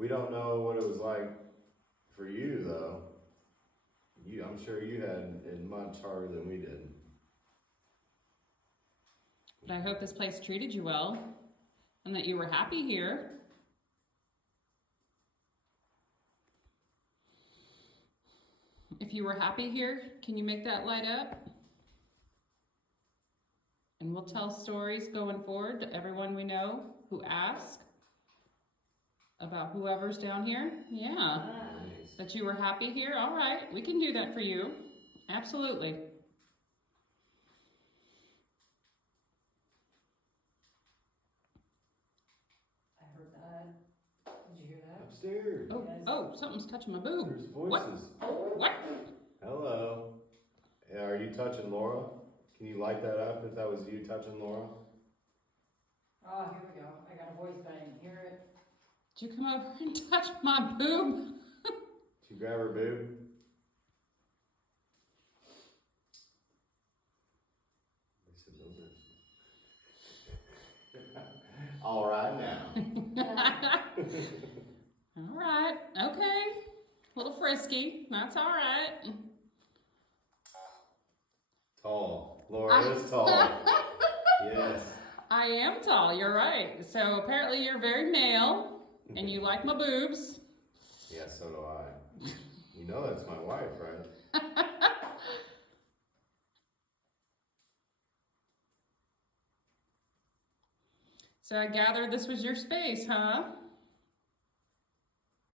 We don't know what it was like for you, though. I'm sure you had it much harder than we did. But I hope this place treated you well and that you were happy here. If you were happy here, can you make that light up? And we'll tell stories going forward to everyone we know who ask about whoever's down here. Yeah. Nice. That you were happy here. All right, we can do that for you. Absolutely. I heard that. Did you hear that? Upstairs. Oh, Yes. oh, something's touching my boob. There's voices. What? Hello. Yeah, are you touching Laura? Can you light that up if that was you touching Laura? Oh, here we go. I got a voice, but I didn't hear it. Did you come over and touch my boob? Did you grab her boob? They said no. All right now. All right, okay. A little frisky. That's all right. Tall. Laura is tall. Yes. I am tall, you're right. So apparently you're very male and you like my boobs. Yeah, so do I. You know that's my wife, right? So I gather this was your space, huh?